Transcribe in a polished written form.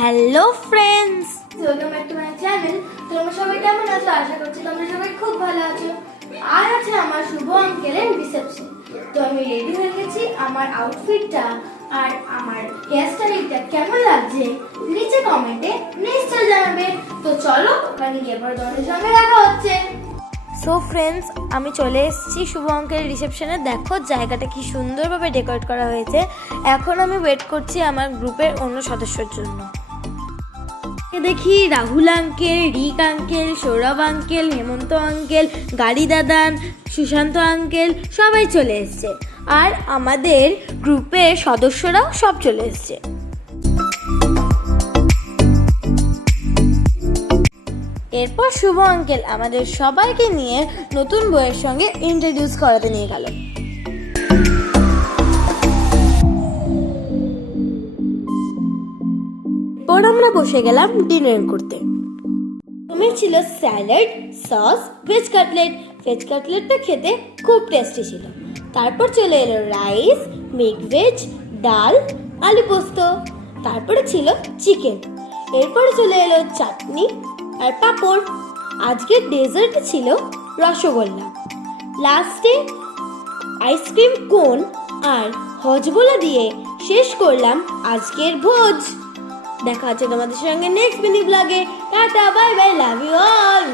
Hello friends, welcome back to my channel. তোমরা সবাই কেমন আছো? আশা করছি তোমরা সবাই খুব ভালো আছো। আর আছে আমার শুভ আঙ্কেলের রিসেপশন। তো আমি রেডি হয়ে গেছি। আমার আউটফিটটা আর আমার হেয়ার স্টাইলটা কেমন লাগছে নিচে কমেন্টে নিশ্চয় জানাবে। তো চলো ওখানে গিয়ে পরে তোমাদের সঙ্গে দেখা হচ্ছে। সো ফ্রেন্ডস, আমি চলে এসেছি শুভ অঙ্কের রিসেপশনে। দেখো জায়গাটা কি সুন্দরভাবে ডেকোরেট করা হয়েছে। এখন আমি ওয়েট করছি আমার গ্রুপের অন্য সদস্যর জন্য। দেখি রাহুল আঙ্কেল, রিক আঙ্কেল, সৌরভ আঙ্কেল, হেমন্ত আঙ্কেল, গাড়ি দাদান, সুশান্ত আঙ্কেল সবাই চলে এসছে। আর আমাদের গ্রুপের সদস্যরাও সব চলে এসছে। এরপর শুভ আঙ্কেল আমাদের সবাইকে নিয়ে নতুন বইয়ের সঙ্গে ইন্ট্রোডিউস করাতে নিয়ে গেল। এরপর আমরা বসে গেলাম ডিনার করতে। প্রথমে ছিল salad, sauce, veg cutlet. Veg কাটলেটটা খেতে খুব টেস্টি ছিল। তারপর চলে এলো রাইস, মিক্স ভেজ, ডাল, আলু পোস্ত। তারপরে ছিল চিকেন। এরপরে চলে এলো চাটনি আর পাঁপড়। আজকের ডেজার্টে ছিল রসগোল্লা। লাস্টে আইসক্রিম কোন আর হজবোলা দিয়ে শেষ করলাম আজকের ভোজ। দেখা হচ্ছে তোমাদের সঙ্গে নেক্সট মিনি ব্লগে। Tata, bye bye, love you all.